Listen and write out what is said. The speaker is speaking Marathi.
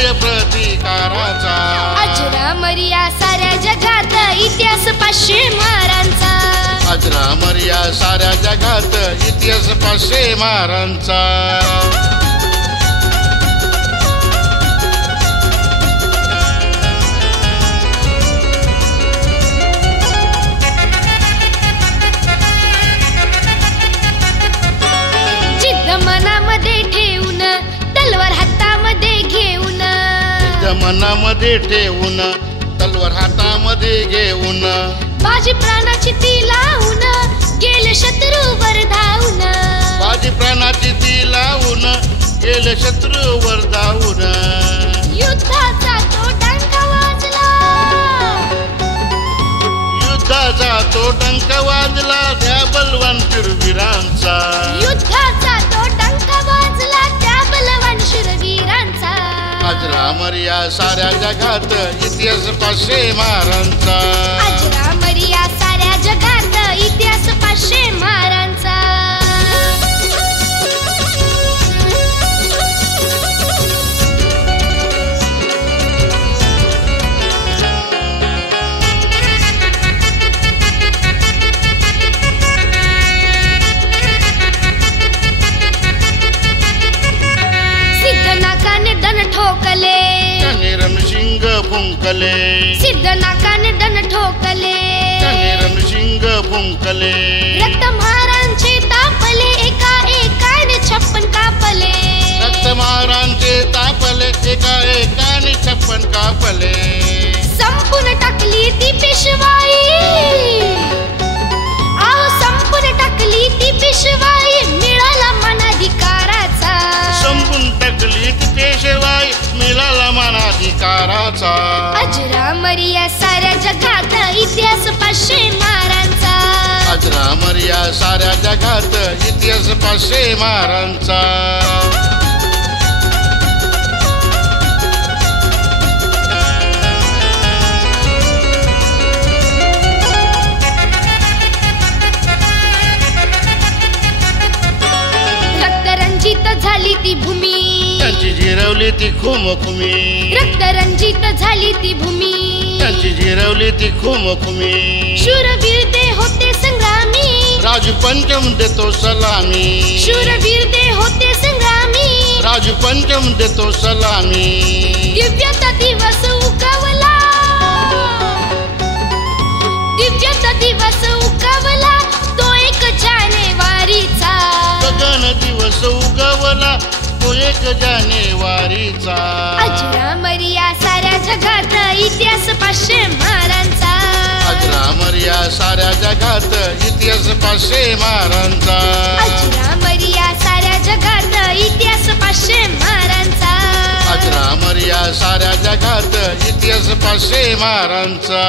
न्याय प्रतिकाराचा अजरामर या साऱ्या जगात इतिहास 500 महारांचा अजरामर या साऱ्या जगात इतिहास 500 महारांचा मनामध्ये ठेवून तलवार हातामध्ये घेऊन मनामध्ये ठेवून तलवार हातामध्ये घेऊन माझी प्राणाची ती लावून गेले शत्रूवर धावून माझी प्राणाची ती लावून गेले शत्रूवर धावून युद्धाचा तो डंका वाजला युद्धाचा तो डंक वाजला त्या बलवान शूरवीरांचा युद्धाचा तो डंका वाजला त्या बलवान शूरवीरांचा अजरामर या साऱ्या जगात इतिहास 500 महारांचा अजरामर या साऱ्या जगात इतिहास 500 महारांचा सिद्धनाकाने दन ठोकले त्याने रणशिंग फुंकले सिद्धनाकाने दन ठोकले त्याने रणशिंग फुंकले रक्त महारांचे तापले एका एकाने 56 कापले रक्त महारांचे तापले एका एकाने 56 कापले संपून टाकली ती पेशवाई संपून टाकली ती पेशवाई मिळाला मनाधिकाराचा संपून टाकली ती पेशवाई मिळाला मनाधिकाराचा अजरामर या साऱ्या जगात इतिहास 500 महारांचा अजरामर या साऱ्या जगात इतिहास 500 महारांचा झाली ती भूमी त्यांची जिरवली ती खुमखुमी रक्तरंजित झाली ती भूमी त्यांची जिरवली ती खुमखुमी शूरवीर ते होते संग्रामी राजू पंचम देतो सलामी शूरवीर ते होते संग्रामी राजू पंचम देतो सलामी दिव्याचा दिवस उगवला दिव्याचा दिवस उगवला तो 1 जानेवारीचा गगन दिवस उगवला तो 1 जानेवारीचा अजरामर या साऱ्या जगात इतिहास 500 महारांचा अजरामर या साऱ्या जगात इतिहास 500 महारांचा अजरामर या साऱ्या जगात इतिहास 500 महारांचा अजरामर या साऱ्या जगात इतिहास 500 महारांचा